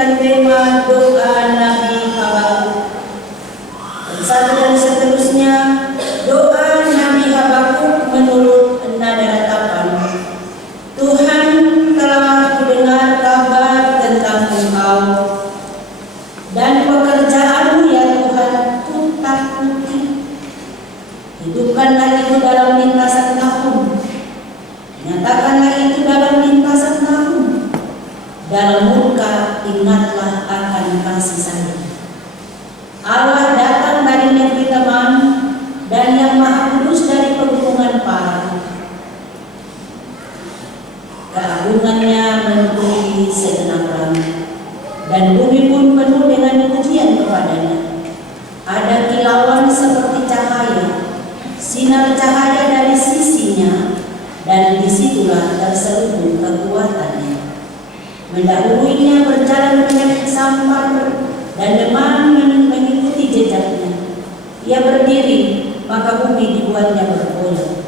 memberikan tema doa Nabi Habakuk. Dan satu dan seterusnya, doa Nabi Habakuk menurut nada ratapan. Tuhan telah mendengar kabar tentang Engkau dan pekerjaanmu ya Tuhan, ku takuti. Hidupkanlah itu dalam lintasan tahun, nyatakanlah itu dalam lintasan tahun. Dalam murka ingatlah akan kasih sayang. Allah datang dari negeri Teman dan yang Maha Kudus dari pegunungan Paran. Keagungannya menutupi segenap langit, dan bumi pun penuh dengan pujian kepadanya. Ada kilauan seperti cahaya, sinar cahaya dari sisinya, dan disitulah terselubung kekuatannya. Mendahulunya berjalan penyakit sampar, dan demam mengikuti jejaknya. Ia berdiri, maka bumi dibuatnya bergoyang.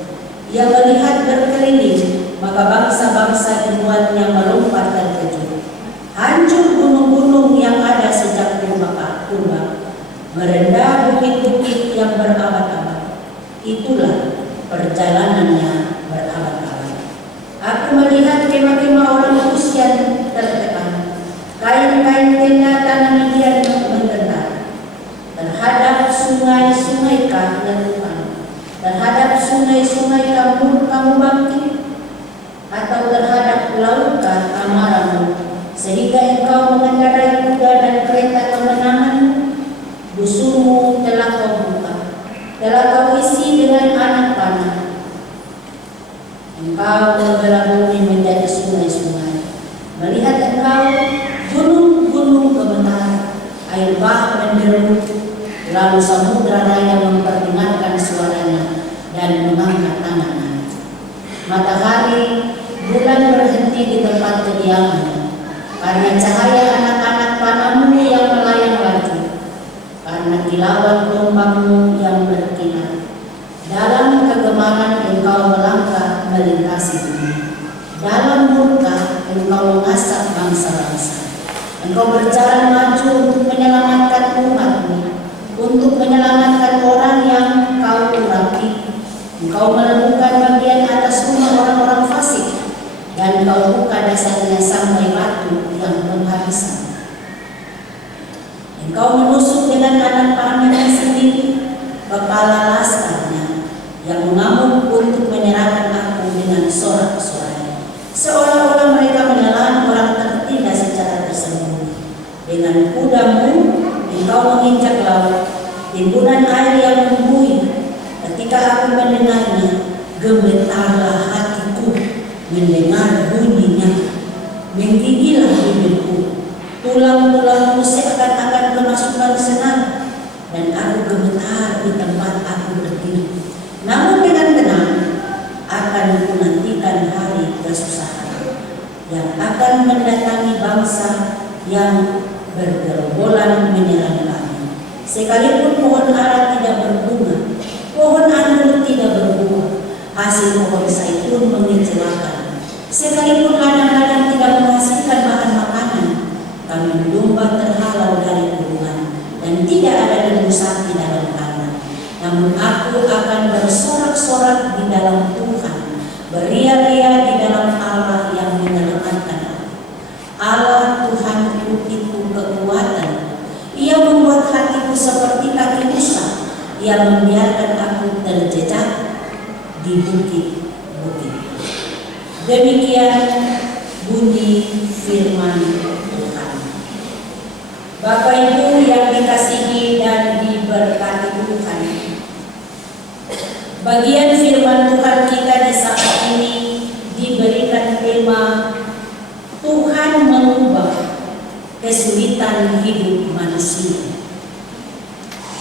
Ia melihat berkeliling, maka bangsa-bangsa dibuatnya melompat terkejut. Hancur gunung-gunung yang ada sejak purba, merendah bukit-bukit yang berabad-abad. Itulah perjalanannya berabad-abad. Aku melihat kemah-kemah orang kudus yang tertekan. Kain-kain tenda tanah Midian mengentar. Terhadap sungai-sungai kah ya Tuhan? Terhadap sungai-sungai kamu bangkit? Atau terhadap lautkah amarahmu, sehingga engkau mengendarai kuda dan kereta kemenangan? Busurmu telah kau buka, telah kau isi dengan anak panah. Engkau membelah bumi menjadi sungai-sungai. Melihat engkau, gunung-gunung gemetar, air bah menderu, lalu samudra raya memperdengarkan suaranya dan mengangkat tangannya. Matahari, bulan berhenti di tempat kediamannya, karena cahaya anak-anak panahmu yang melayang laju, karena kilauan gelombangmu yang berkinar. Dalam kegemaran engkau melangkah melintasi bumi. Dalam murka engkau mengasap bangsa-bangsa. Engkau berjalan maju untuk menyelamatkan umatmu, untuk menyelamatkan orang yang kau urapi. Engkau menemukan bagian atas rumah orang-orang fasik, dan kau buka dasarnya sampai batu yang penghabisan. Engkau menusuk dengan anak panahnya sendiri, kepala laskarnya, yang mengamuk untuk menyerahkan aku dengan sorak-sorai. Seolah-olah mereka menelan orang tertindas secara tersembunyi. Dengan kudamu, engkau menginjak laut, timbunan air yang membuih. Ketika aku mendengarnya, gemetarlah hatiku mendengar bunyinya. Menggigillah bibirku, tulang-tulangku seakan-akan kemasukan senang, dan aku gemetar di tempat aku berdiri. Namun dengan tenang akan kunantikan hari kesusahan yang akan mendatangi bangsa yang bergerombolan menyerang kami. Sekalipun pohon ara tidak berbunga, pohon anggur tidak berbuah, hasil pohon zaitun mengecewakan. Sekalipun ladang-ladang tidak menghasilkan bahan makanan, kambing domba terhalau dari kurungan, dan tidak ada lembu sapi dalam kandang. Namun aku akan bersorak-sorak di dalam Tuhan, beria-ria di dalam Allah yang menyelamatkan aku. Allah Tuhanku itu kekuatan. Ia membuat hatiku seperti kaki Musa. Ia membiarkan aku terjejak di bukit-bukit. Demikian bunyi firman Tuhan. Bapak Ibu yang dikasihi dan diberkati Tuhan, bagian firman Tuhan kita di saat ini diberikan tema Tuhan mengubah kesulitan hidup manusia.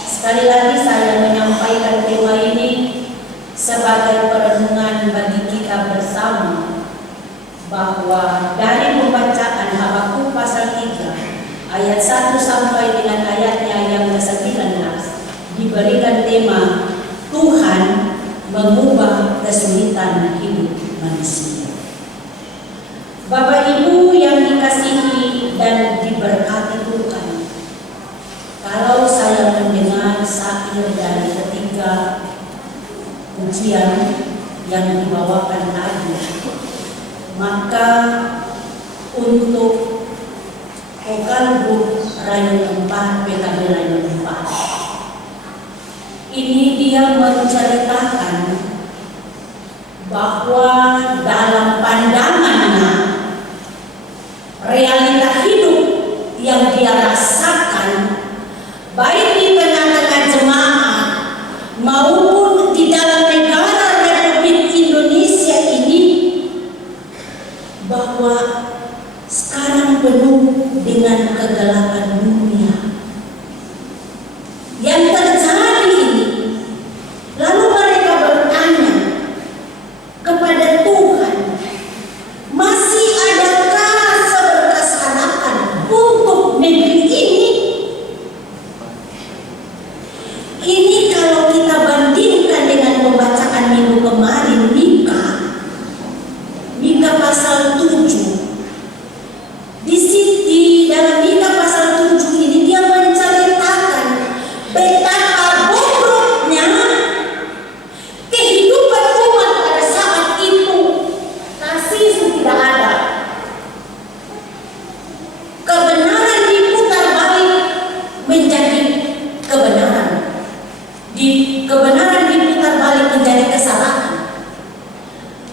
Sekali lagi saya menyampaikan tema ini sebagai perenungan bagi kita bersama, bahwa dari pembacaan Habakuk pasal 3 ayat 1 sampai dengan ayatnya yang ke-19 diberikan tema Tuhan mengubah kesulitan hidup manusia. Bapak Ibu yang dikasihi dan diberkati Tuhan, kalau saya mendengar syair dari ketiga pujian yang dibawakan tadi, maka untuk vokal grup Rayon 4, PKB Rayon 4, ini dia menceritakan bahwa dalam pandangannya realita hidup yang dia rasakan, baik di tengah-tengah jemaat maupun di dalam negara Republik Indonesia ini, bahwa sekarang penuh dengan kegelapan dunia yang terjadi ini. Lalu mereka bertanya kepada Tuhan, masih adakah seberkas harapan untuk negeri ini? Ini kalau kita bandingkan dengan pembacaan minggu kemarin, Mika pasal 7. Di dalam Mika pasal 7 ini dia menceritakan betapa bobroknya kehidupan umat pada saat itu. Kasih tidak ada. Kebenaran diputar balik menjadi kebenaran. Kebenaran diputar balik menjadi kesalahan.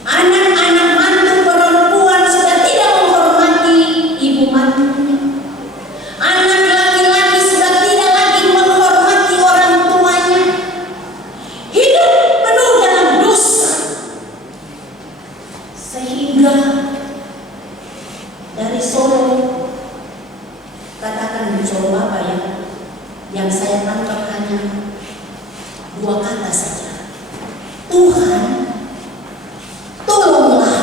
Anak-anak mantu perempuan sudah tidak menghormati ibu mantunya. Anak laki-laki sudah tidak lagi menghormati orang tuanya. Hidup penuh dalam dosa. Sehingga dari Solo, katakan di Solo apa ya, yang saya tangkap hanya 2 kata saja. Tuhan, tolonglah.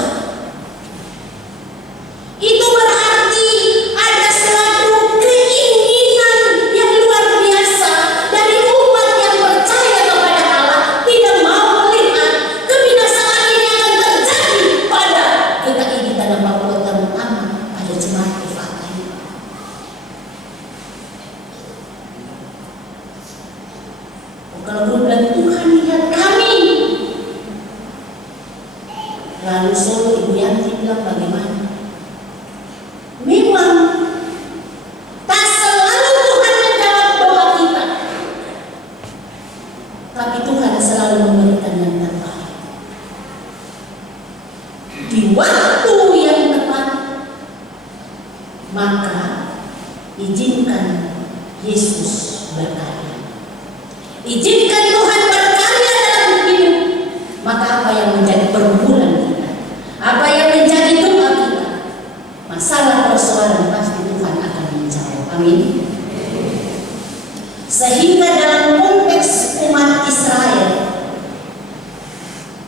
Itu berarti ada suatu keinginan yang luar biasa dari umat yang percaya kepada Allah, tidak mau melihat kebinasaan ini akan terjadi pada kita ini, tanah Papua, terutama pada jemaat Ifata ini. Kalau bilang Tuhan lihat kami, lalu Solo Ibu Yanti bilang bagaimana? Memang tak selalu Tuhan menjawab doa kita, tapi Tuhan selalu memberikan yang terbaik di waktu yang tepat. Maka izinkan Yesus berkarya, izinkan Tuhan berkarya dalam hidup. Maka apa yang menjadi pergumulan kita, apa yang menjadi doa kita, masalah persoalan pasti Tuhan akan menjawab. Amin. Sehingga dalam konteks umat Israel,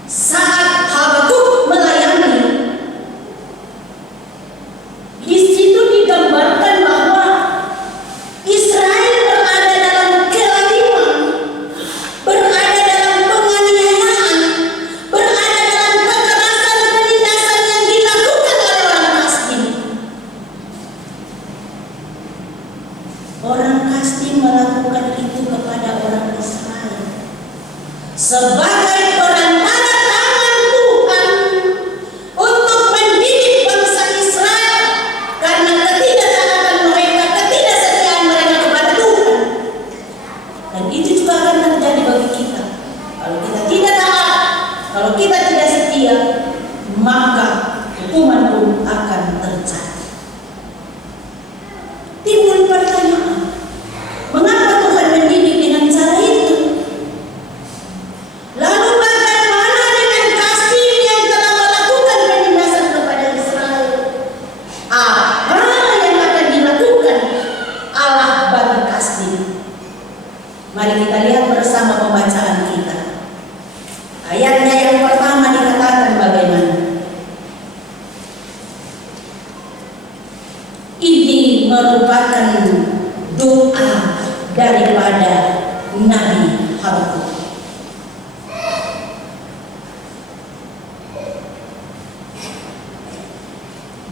saat Habakuk melayani, di situ digambarkan bahwa Israel berada dalam kelaliman, berada dalam penganiayaan, berada dalam kekerasan penindasan yang dilakukan oleh orang Kasdim. Orang Kasdim melakukan itu kepada orang Israel sebagai perantara tangan Tuhan untuk mendidik bangsa Israel karena ketidaktaatan mereka, ketidaksetiaan mereka kepada Tuhan. Dan itu juga akan terjadi bagi kita. Kalau kita tidak taat, kalau kita tidak setia, maka hukuman pun akan terjadi. Timbul pertanyaan, mengapa Tuhan mendidik dengan cara itu? Lalu bagaimana dengan Kasdim yang telah melakukan penindasan kepada Israel? Apa yang akan dilakukan Allah bagi Kasdim? Mari kita lihat bersama pembacaan kita. Ayatnya yang pertama dikatakan bagaimana? Ini merupakan doa daripada Nabi Habakuk.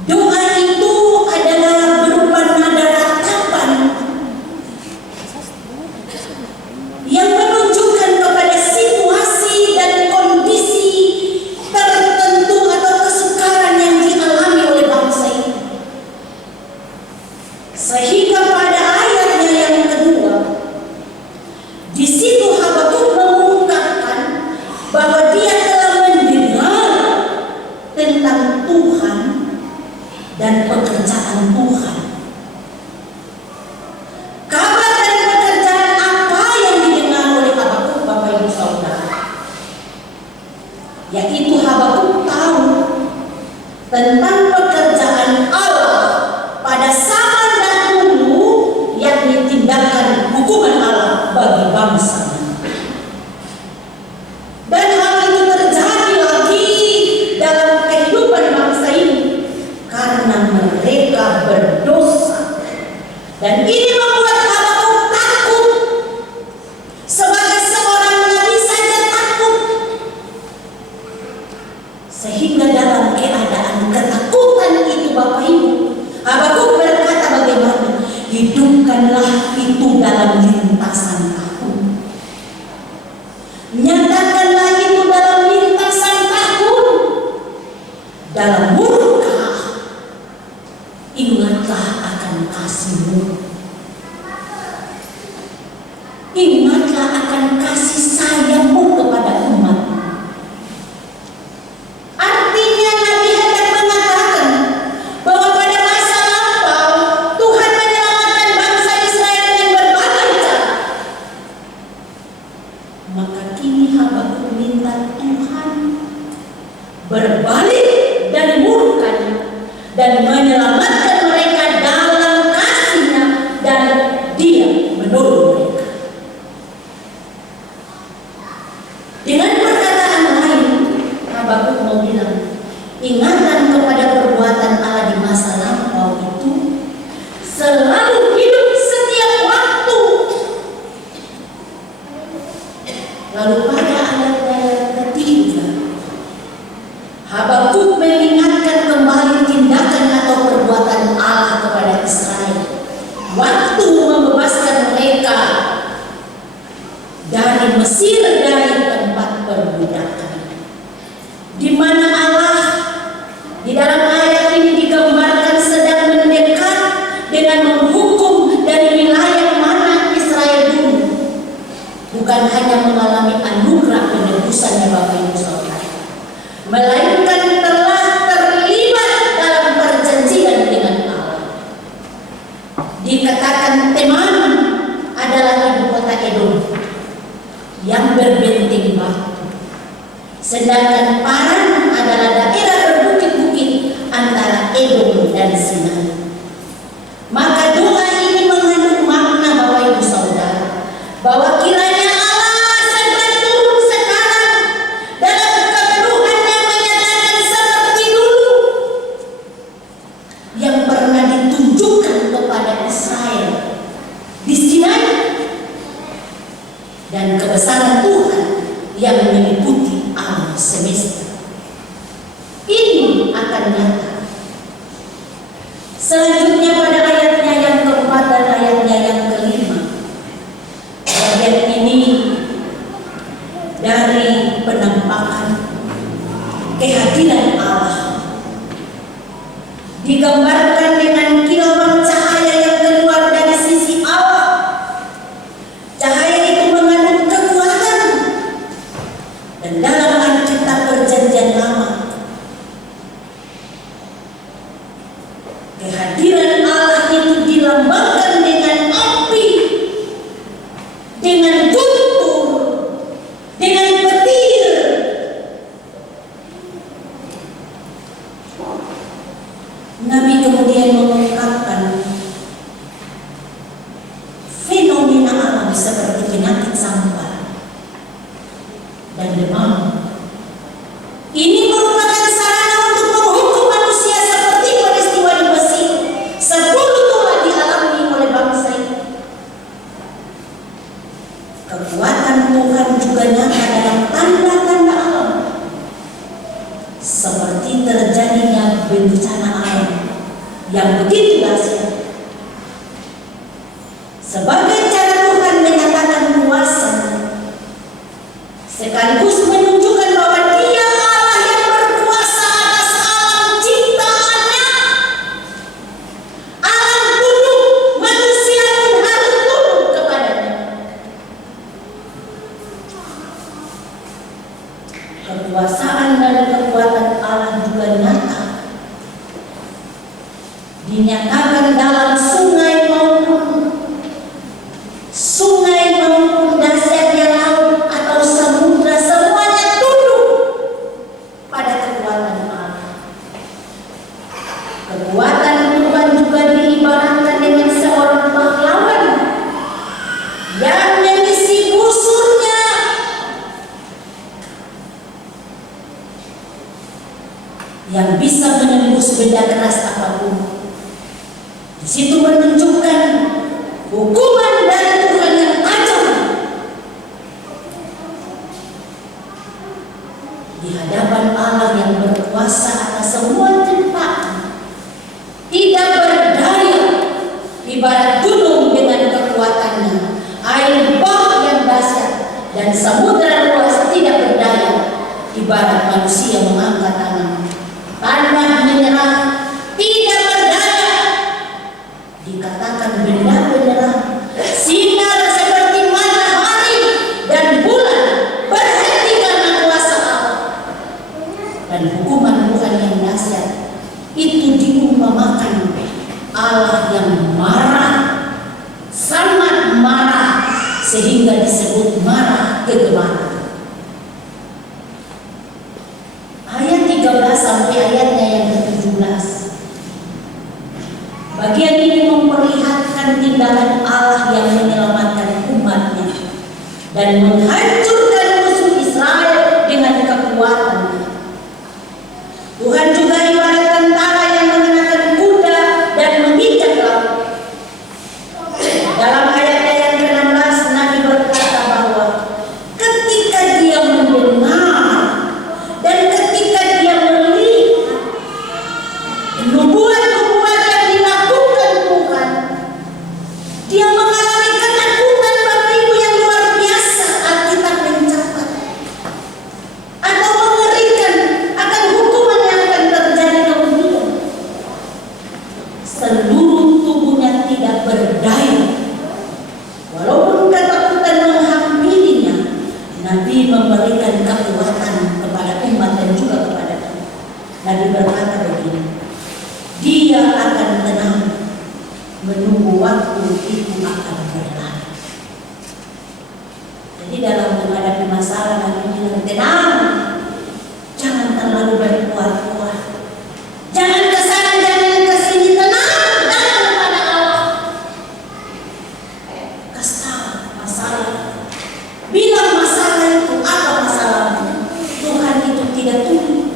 Doa itu adalah berupa nada ratapan Dan ini membuat Habakuk takut. Sebagai seorang nabi saja takut. Sehingga dalam keadaan ketakutan itu Bapak Ibu, Habakuk berkata bagaimana? Hidupkanlah itu dalam lintasan tahun. Nyatakanlah itu dalam lintasan tahun. Dalam murka, ingatlah akan kasih-Mu. Ingatlah akan kasih sayang-Mu kepada umat. Artinya Nabi hendak mengatakan bahwa pada masa lampau Tuhan menyelamatkan bangsa Israel dengan berbagai cara. Maka kini Habakuk minta Tuhan berbalik dari murkanya dan menyelamatkan mereka dalam kasih-Nya, dan Dia menolong mereka. Dengan perkataan lain, Habakuk mau bilang, ingatan kepada perbuatan Allah di masa lampau itu selalu hidup setiap waktu. Lalu pada ayat-ayat ketiga, Habakuk mengingatkan kembali tindakan atau perbuatan Allah kepada Israel waktu membebaskan mereka dari Mesir, dari tempat perbudakan, di mana Allah di dalam ayat ini digambarkan sedang mendekat dengan menghukum dari wilayah mana Israel dulu. Bukan hanya mengalami anugerah penebusannya Bapak Ibu Saudara, melainkan telah terlibat dalam perjanjian dengan Allah. Dikatakan Teman adalah ibu kota Edom yang berbenteng batu, sedangkan Paran adalah daerah berbukit-bukit antara Edom dan Sinai. Maka doa ini mengandung makna Bapak Ibu Saudara, bahwa kiranya Allah segera turun sekarang dalam kepenuhan yang menyatakan seperti dulu yang pernah ditunjukkan kepada Israel di Sinai, dan kebesaran Tuhan yang meliputi alam semesta ini akan nyata. Selanjutnya pada ayatnya yang keempat dan ayatnya yang kelima, bagian ini dari penampakan kehadiran Allah digambarkan dengan kilauan cahaya yang keluar dari sisi Allah. Cahaya itu mengandung kekuatan, dan dalam Alkitab Perjanjian Lama, kehadiran Allah itu dilambangkan dengan api, dengan guntur, dengan petir. Nabi kemudian mengungkapkan fenomena alam seperti penyakit sampah dan demam. Ini merupakan sarana untuk menghukum manusia seperti peristiwa di Mesir. 10 telah dialami oleh bangsa itu. Kekuatan Tuhan juga nyata dalam tanda-tanda alam, seperti terjadinya bencana alam yang begitu dahsyat. Sebagai cara Tuhan menyatakan kuasa, sekaligus menunjukkan bahwa Dia Allah yang berkuasa atas alam ciptaannya. Alam tunduk, manusia pun harus tunduk kepadanya. Kekuasaan dan kekuatan Allah juga nyata, dinyatakan dalam sungai maupun dahsyatnya laut atau samudra, semuanya tunduk pada kekuatan Allah. Kekuatan Tuhan juga diibaratkan dengan seorang pahlawan yang mengisi busurnya, yang bisa menembus benda keras apapun. Di situ menunjukkan dan samudra luas tidak berdaya, ibarat manusia mengangkat tangan. Tanah menyerah, tidak berdaya. Dikatakan benda menyerah, sinar seperti matahari dan bulan berhenti karena kuasa Allah. Dan hukuman Tuhan yang dahsyat itu diumpamakan Allah yang marah, sangat marah, sehingga disebut marah kegemaran. Ayat 13 sampai ayatnya yang ke-17. Bagian ini memperlihatkan tindakan Allah yang menyelamatkan umatnya dan menghancurkan musuh Israel dengan kekuatannya. Tuhan juga ibarat tentara yang mengenakan kuda dan menginjak laut. Dalam ayatnya yang ke-16 Nabi berkata bahwa ketika dia mendengar dan ketika dia melihat nubuat-nubuat yang dilakukan Tuhan, dia mengalami ketakutan Bapak Ibu yang luar biasa. Alkitab mencatat atau mengerikan akan hukuman yang akan terjadi kemudian. Seluruh tubuhnya tidak berdaya. Walaupun ketakutan menghampirinya, Nabi memberikan kekuatan kepada umat dan juga kepada kita. Nabi berkata begini, dia akan tenang menunggu waktu itu akan berlalu. Jadi dalam menghadapi masalah Nabi bilang tenang, jangan terlalu berkuat-kuat, jangan kesana, jangan kesini, tenang kepada Allah. Kasih tahu masalah, bilang masalah itu apa masalahnya. Tuhan itu tidak tunduk.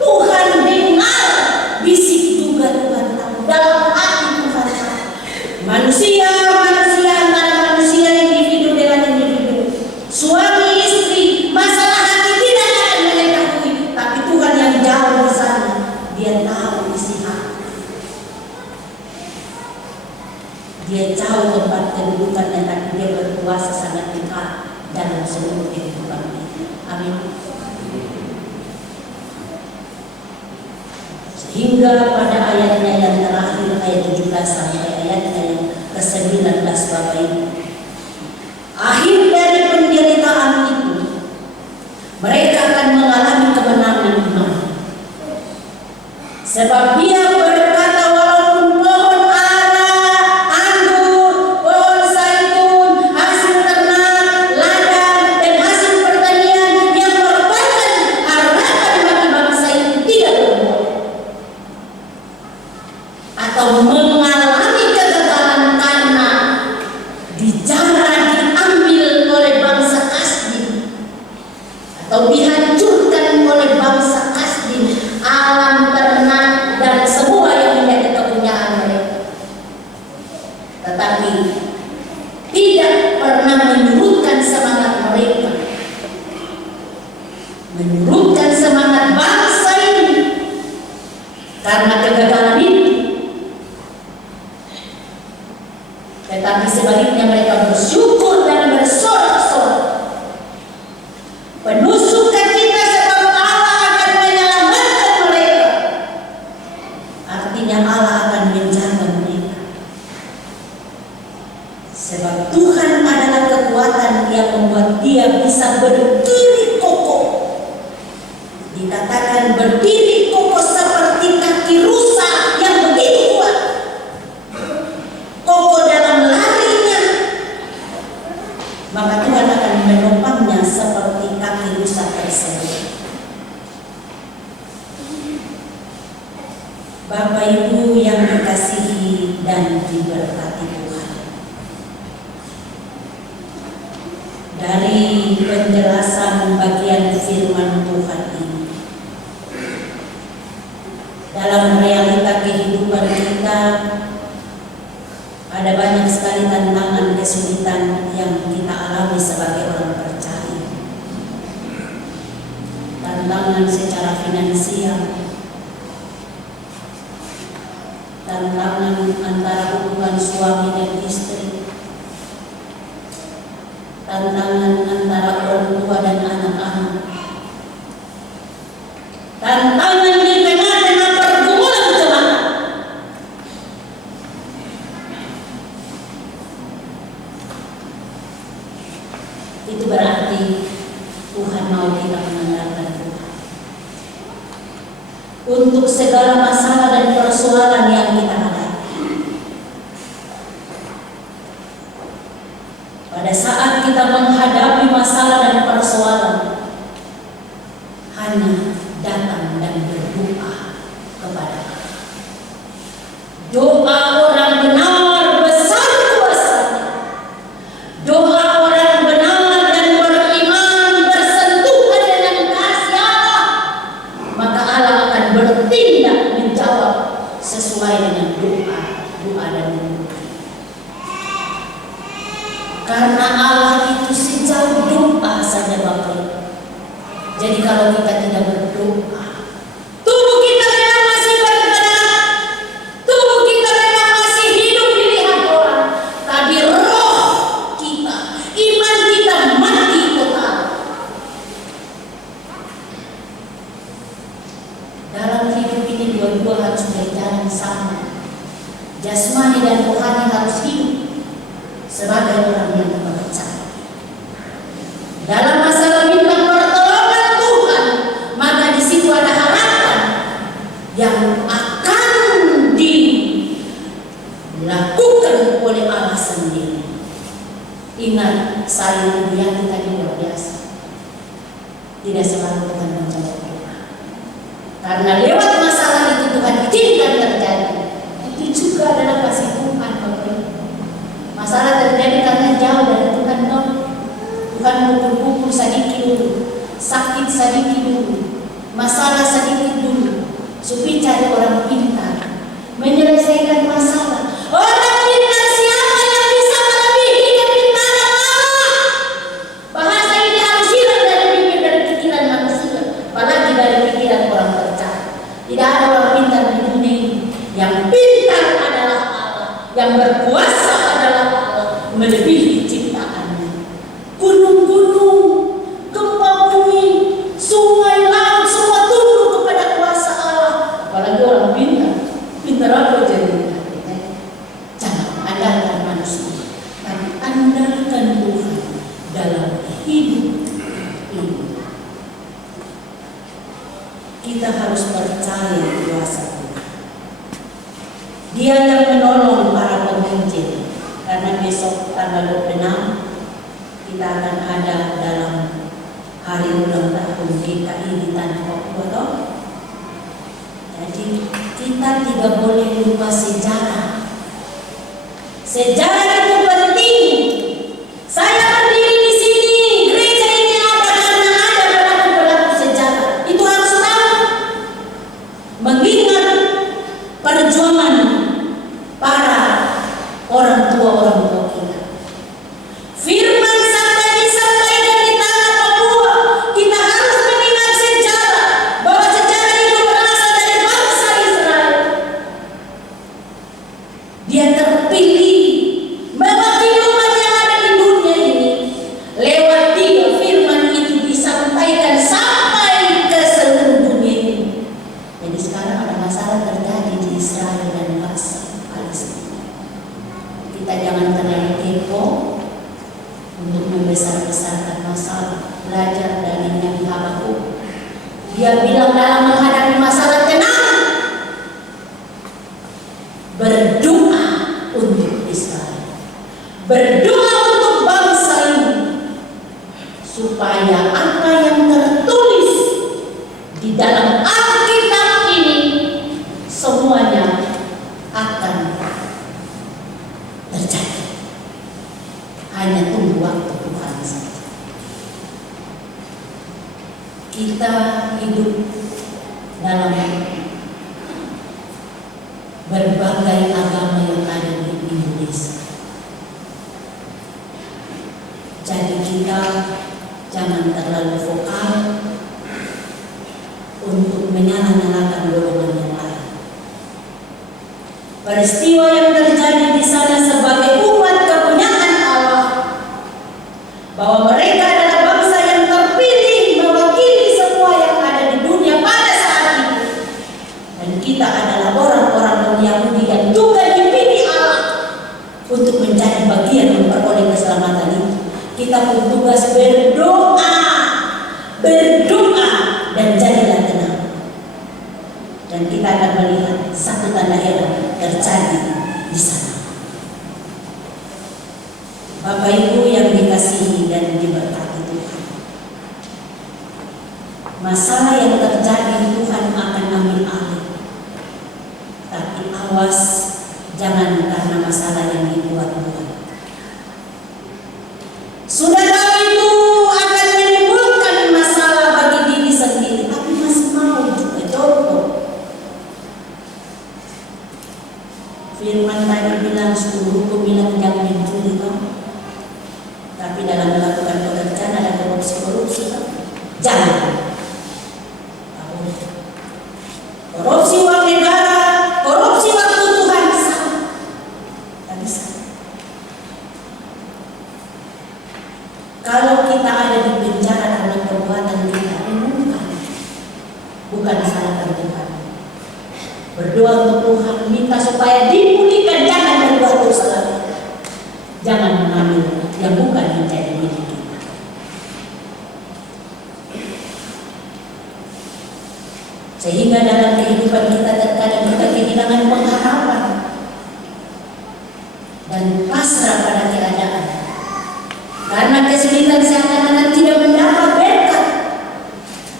Tuhan dengar bisik juga, Tuhan tahu dalam hati. Tuhan tahu manusia antara manusia, individu dengan individu, suami istri, masalah hati tidak akan mengetahui, tapi Tuhan yang jauh di sana, dia tahu isi hati. Dia jauh tempat kedudukannya, tapi dia berkuasa sangat dekat dalam seluruh kehidupan kita. Amin. Sehingga pada ayatnya yang terakhir, ayat 17 sampai ayatnya yang ke-19 Bapak Ibu, akhir dari penderitaan itu mereka akan mengalami kemenangan iman. Sebab dia berkata, walaupun pohon ara, anggur, pohon zaitun, hasil ternak, ladang, dan hasil pertanian yang merupakan harapan bagi bangsa itu tidak berbuah atau mengalami kegagalan karena dijara diambil oleh bangsa asli atau dihancurkan oleh bangsa asli, alam ternak dan semua yang menjadi kepunyaan mereka, tetapi tidak pernah menyurutkan semangat mereka, menyurutkan semangat bangsa ini karena kegagalan ini. Tetapi sebaliknya mereka bersyukur dan bersorak-sorak, penuh sukacita sebab Allah akan menyelamatkan mereka. Artinya Allah akan menjaga mereka. Sebab Tuhan adalah kekuatan yang membuat dia bisa berdiri kokoh. Dikatakan berdiri kokoh seperti kaki rusa yang begitu kuat. Kokoh dalam larinya, maka Tuhan akan menopangnya seperti kaki rusa tersebut. Bapak Ibu yang dikasihi dan diberkati Tuhan, dari penjelasan bagian firman Tuhan ini, dalam realita kehidupan kita ada banyak sekali tantangan, kesulitan yang kita alami sebagai orang percaya. Tantangan secara finansial, tantangan antara hubungan suami dan istri, tantangan tua dan anak-anak. Tantangan di tengah-tengah pergumulan jemaat. Itu berarti Tuhan mau kita mengandalkan Tuhan untuk segala masalah dan persoalan yang kita hadapi. Pada saat kita menghadapi masalah dan persoalan, hanya datang dan berdoa kepada Allah. Doa orang benar besar kuasanya. Doa orang benar dan beriman bersentuhan dengan kasih Allah, maka Allah akan bertindak menjawab sesuai dengan doa dan doa. Karena Allah itu sejauh doa saja Bapak. Jadi kalau kita tidak berdoa, tubuh kita memang masih bergerak, tubuh kita memang masih hidup dilihat orang, tapi roh kita, iman kita mati total. Dalam hidup ini dua-dua harus berjalan sama. Jasmani dan rohani harus hidup sebagai orang yang percaya. Dalam masalah minta pertolongan Tuhan, maka di situ ada harapan yang akan dilakukan oleh Allah sendiri. Ingat, saya yang kita luar biasa. Tidak selalu Tuhan menjawab doa. Karena lewat masalah itu Tuhan izinkan terjadi. Itu juga adalah kasih Tuhan. Masalah terjadi karena jauh dari Tuhan. Tuhan pukul-pukul sedikit dulu, sakit sedikit dulu, masalah sedikit dulu, supaya cari orang pintar menyelesaikan masalah. Orang pintar siapa yang bisa melebihi kepintaran Allah? Bahasa ini harus hilang dari pikiran manusia, apalagi dari pikiran orang percaya. Tidak ada orang pintar di dunia ini. Yang pintar adalah Allah, yang berkuasa adalah Allah, melebihi ciptaannya. Gunung-gunung, gempa bumi, sungai, laut, semua tunduk kepada kuasa Allah. Apalagi orang pintar apa jadinya? Jangan andalkan manusia, tapi andalkan Tuhan dalam hidup ini. Kita harus percaya kuasa Tuhan. Dia yang menolong para pemimpin. Karena besok tanggal 26 kita akan ada dalam hari ulang tahun GKI di Tanah Papua. Jadi kita tidak boleh lupa sejarah. Sejarah itu penting. Saya berdiri di sini, gereja ini ada karena ada pelaku-pelaku sejarah. Itu harus tahu. Mengingat perjuangan para orang tua kita. Firman sampai disampaikan di tanah Papua, kita harus mengingat sejarah, bahwa sejarah itu berasal dari bangsa Israel. Dia terpilih mewakili umat yang ada di dunia ini. Lewat dia firman itu disampaikan sampai ke seluruh dunia ini. Jadi sekarang ada masalah terjadi di Israel dan Palestina. Kita jangan terlalu kepo untuk membesar-besarkan masalah. Belajar dari Nabi Habakuk. Dia bilang dalam menghadapi masalah, tenang, berdoa untuk Israel, berdoa untuk bangsa ini, supaya apa yang tertulis di dalam Alkitab ini semuanya akan terjadi. Hanya tunggu waktu Tuhan saja. Kita hidup dalam berbagai agama yang ada di Indonesia. Jadi kita jangan terlalu vokal untuk menyala-nyalakan golongan yang lain. Peristiwa yang terjadi di sana sebagai umat kepunyaan Allah, bahwa mereka adalah bangsa yang yang bagian memperoleh keselamatan itu. Kita pun tugas berdoa, dan jadilah tenang. Dan kita akan melihat satu tanda heran terjadi di sana. Bapak Ibu yang dikasihi dan diberkati Tuhan, masalah yang terjadi Tuhan akan ambil alih. Tapi awas, jangan karena masalah yang dibuat Tuhan. Sudah tahu itu akan menimbulkan masalah bagi diri sendiri, tapi masih mau juga contoh. Firman tadi bilang, 10 hukum bilang jangan mencuri, tapi dalam melakukan pekerjaan ada korupsi, jangan. Korupsi uang negara, korupsi waktu Tuhan, sama. Tak bisa. Kalau kita ada di penjara karena perbuatan kita, bukan salahkan Tuhan. Berdoa untuk Tuhan, minta supaya dipulihkan, jangan berbuat dosa lagi. Jangan mengambil yang bukan menjadi milik kita. Sehingga dalam kehidupan kita terkadang kita kehilangan pengharapan dan pasrah pada keadaan. Karena kesulitan seakan-akan tidak mendapat berkat.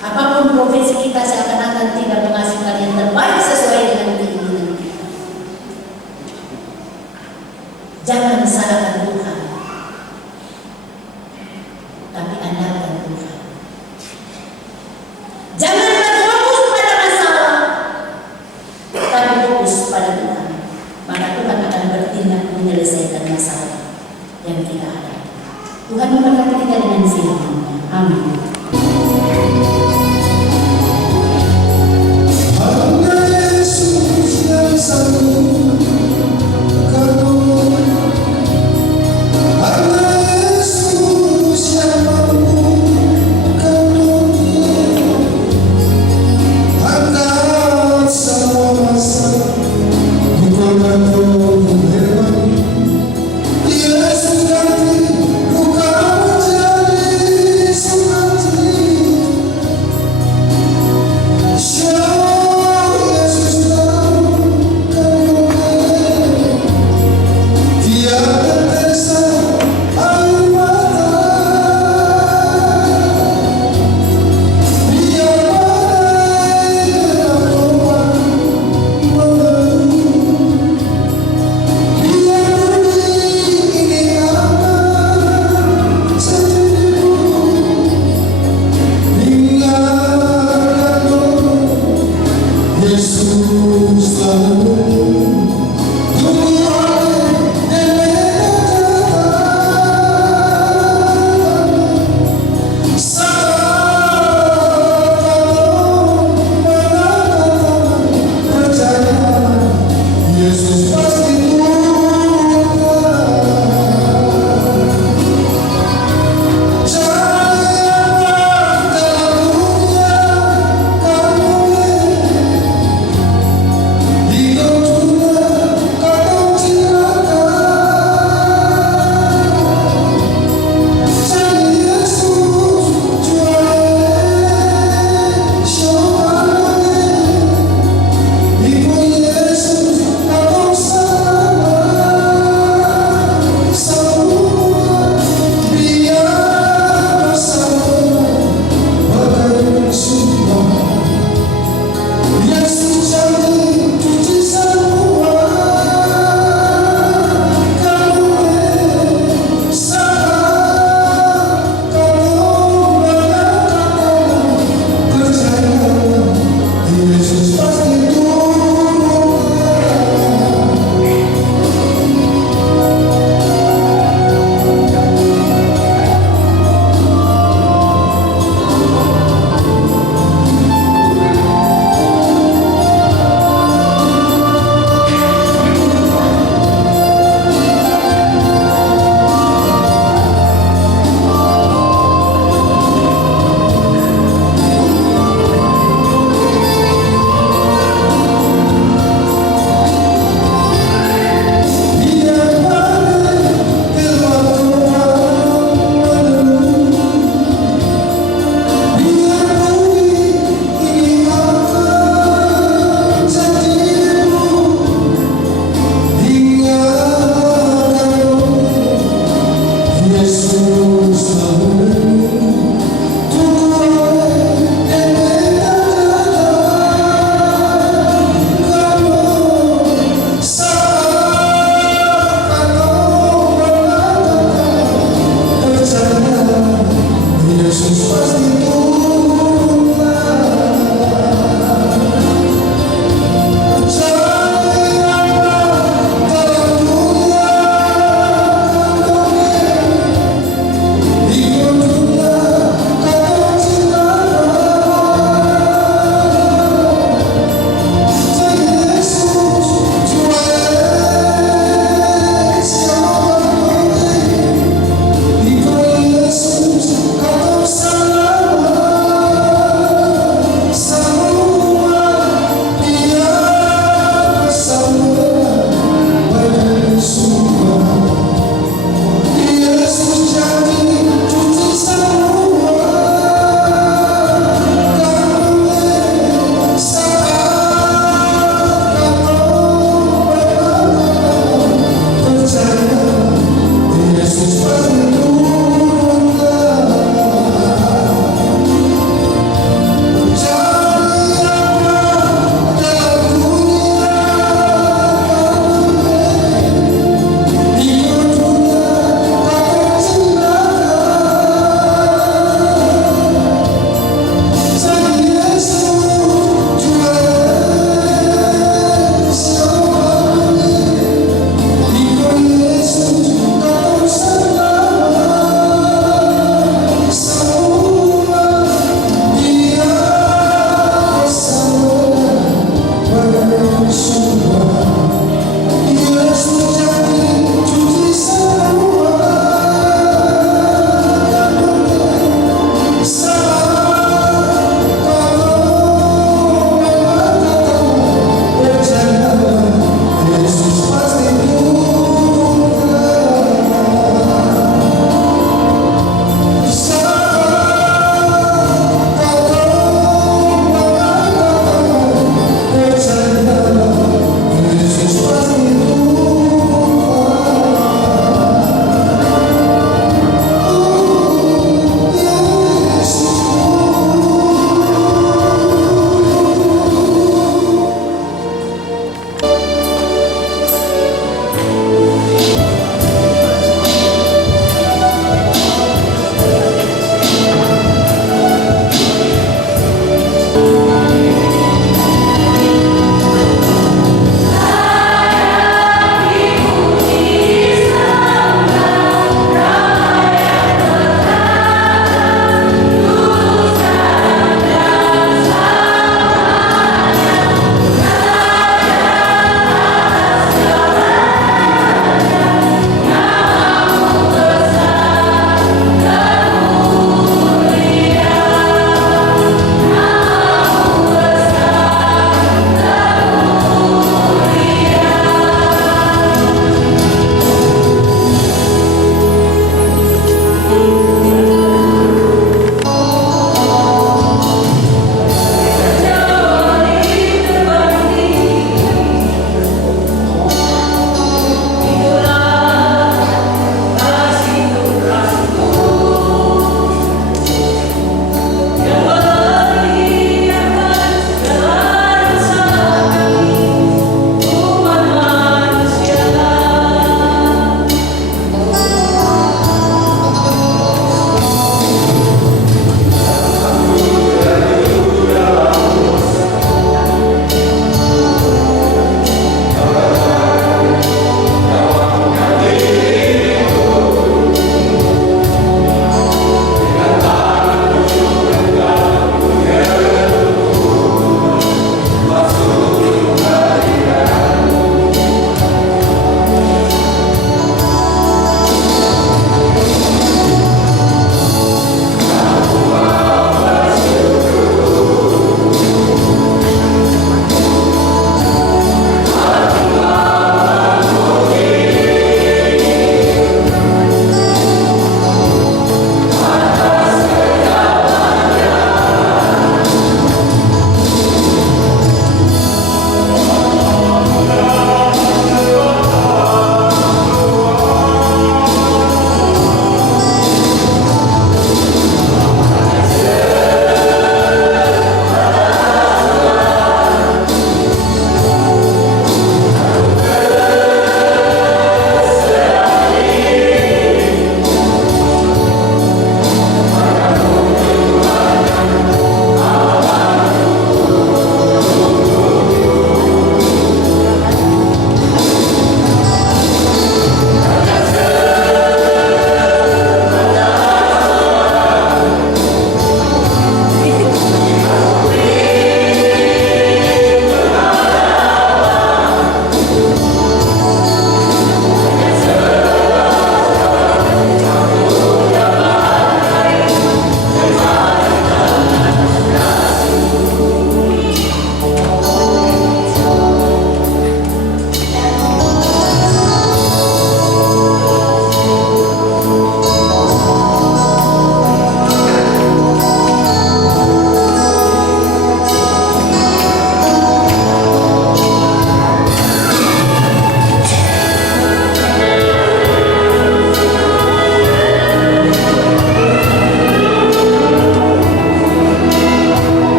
Apapun profesi kita seakan-akan tidak menghasilkan yang terbaik sesuai dengan keinginan kita. Jangan salahkan Tuhan, tapi andalkan Tuhan. Jangan berfokus pada masalah, tapi fokus pada Tuhan. Maka Tuhan akan bertindak menyelesaikan masalah yang kita hadapi. Tuhan memberkati kita dengan firman-Nya. Amin.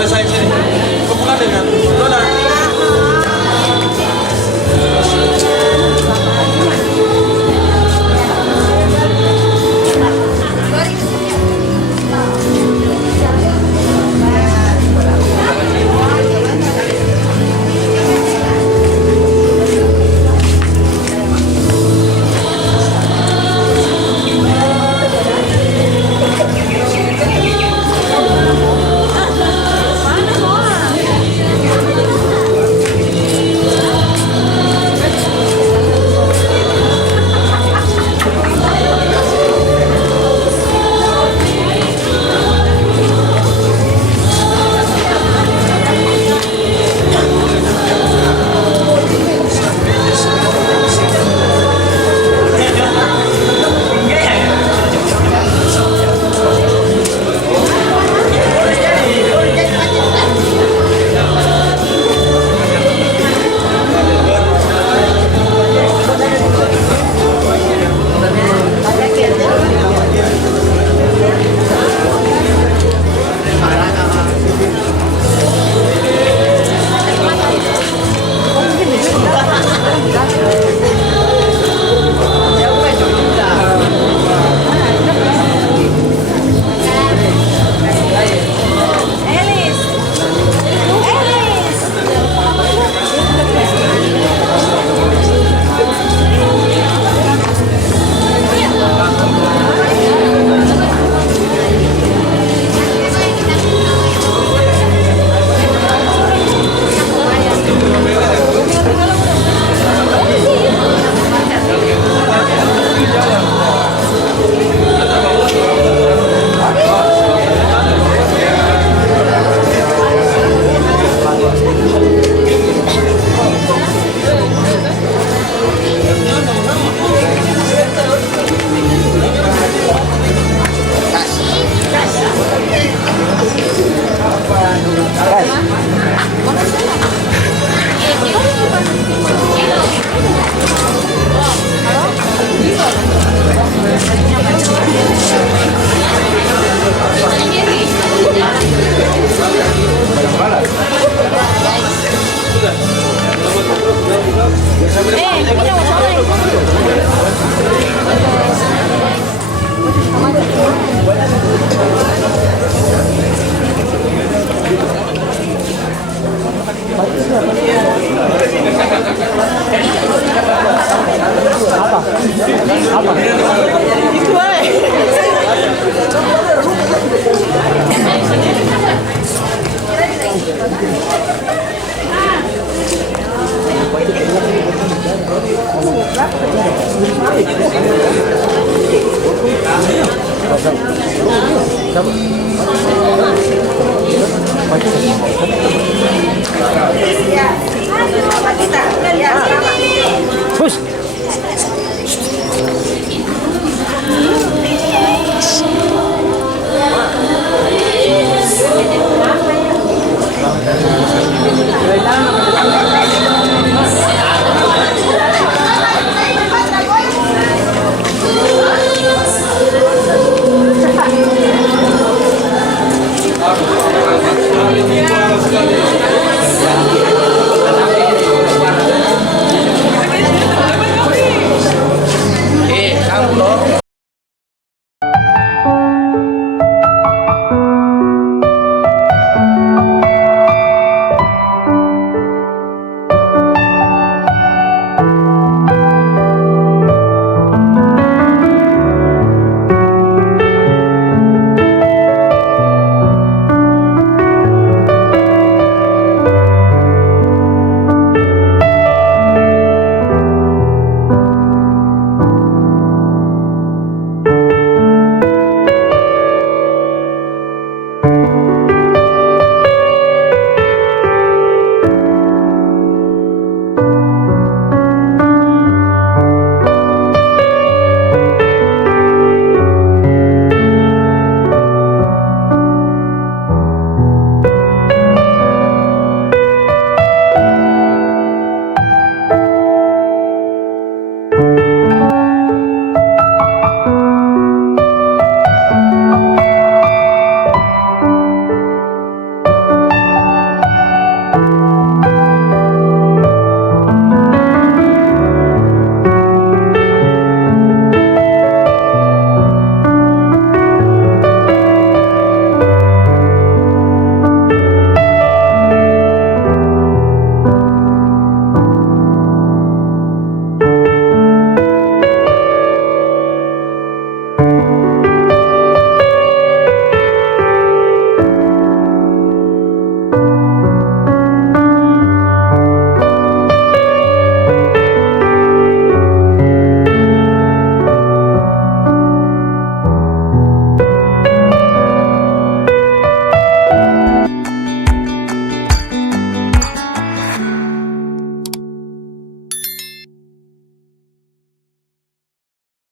Mari saya sini. Hubungan dengan Dona. Tuhan.